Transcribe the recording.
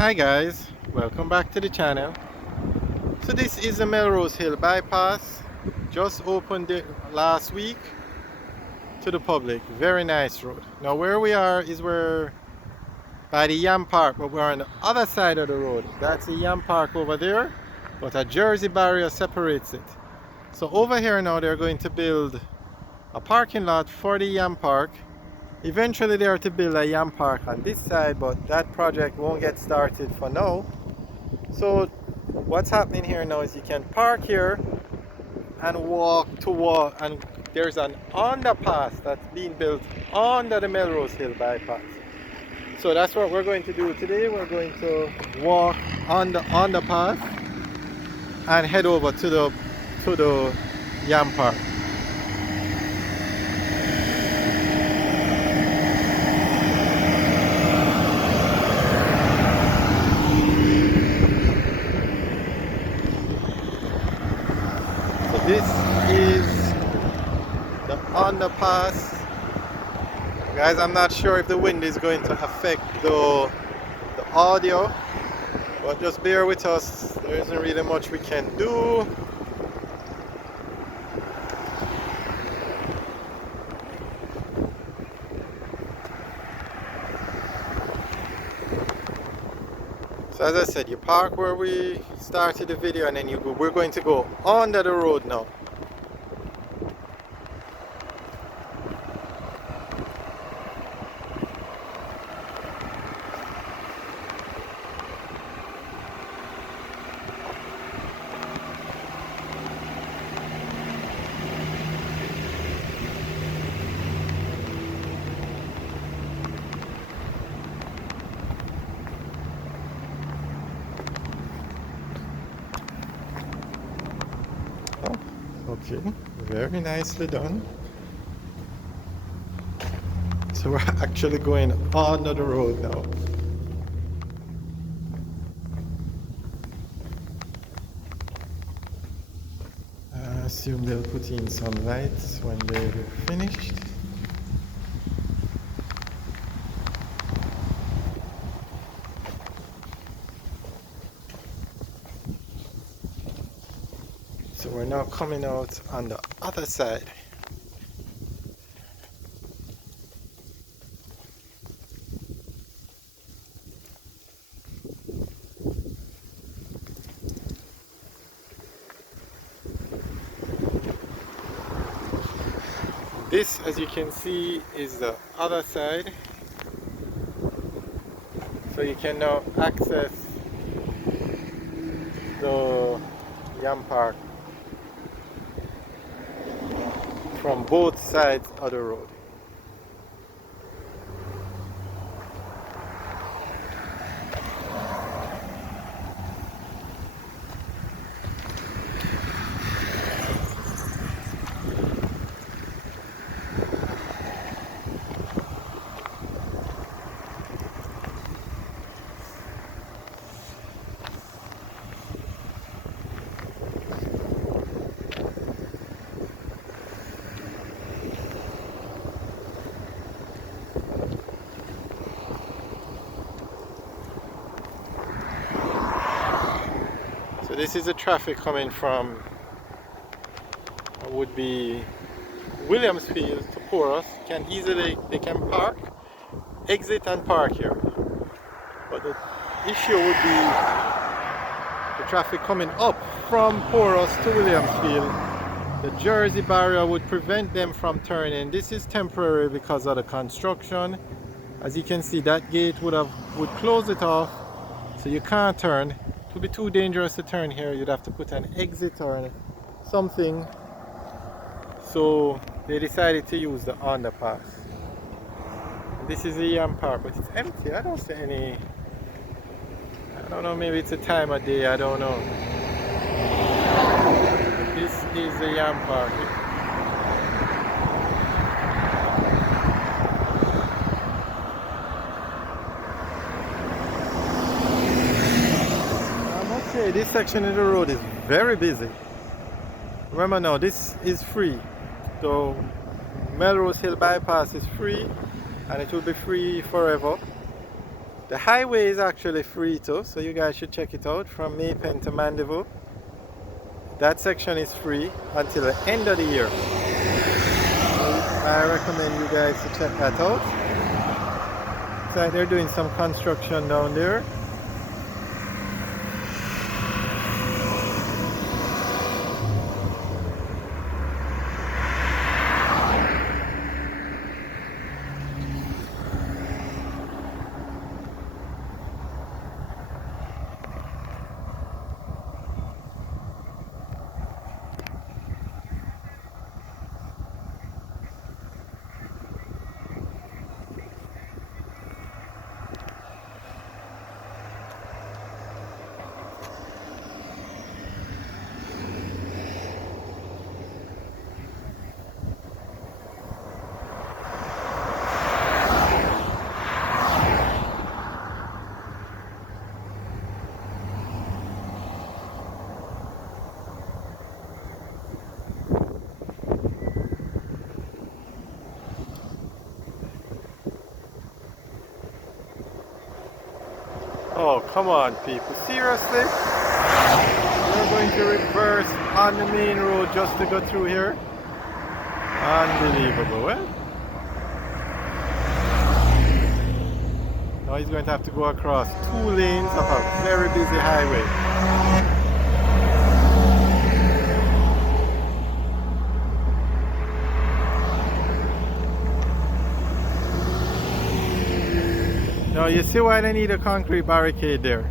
Hi guys, welcome back to the channel. So this is the Melrose Hill bypass, just opened it last week to the public. Very nice road. Now where we are is where by the Yam Park, but we're on the other side of the road. That's the Yam Park over there, but a Jersey barrier separates it. So over here now they're going to build a parking lot for the Yam Park. Eventually they are to build a Yam Park on this side, but that project won't get started for now. So what's happening here now is you can park here and walk, and there's an underpass that's being built under the Melrose Hill bypass. So that's what we're going to do today. We're going to walk on the underpass and head over to the Yam Park. So this is the underpass. Guys, I'm not sure if the wind is going to affect the audio, but just bear with us. There isn't really much we can do. So as I said, you park where we started the video and then you go, we're going to go under the road now. Okay, very nicely done. So we're actually going under the road now. I assume they'll put in some lights when they're finished. So we're now coming out on the other side. This, as you can see, is the other side. So you can now access the Yam Park from both sides of the road. So this is the traffic coming from would be Williamsfield to Porus. They can park, exit and park here. But the issue would be the traffic coming up from Porus to Williamsfield. The Jersey barrier would prevent them from turning. This is temporary because of the construction. As you can see, that gate would close it off, so you can't turn. It would be too dangerous to turn here. You'd have to put an exit or something. So they decided to use the underpass. This is the Yam Park, but it's empty. I don't see any. I don't know, maybe it's a time of day, I don't know. This is the Yam Park. I must say, this section of the road is very busy. Remember now, this is free. So Melrose Hill bypass is free, and it will be free forever. The highway is actually free too, so you guys should check it out from Maypen to Mandeville. That section is free until the end of the year. I recommend you guys to check that out. So they're doing some construction down there. Oh, come on, people. Seriously? We're going to reverse on the main road just to go through here? Unbelievable, eh? Now he's going to have to go across 2 lanes of a very busy highway. Now you see why they need a concrete barricade there.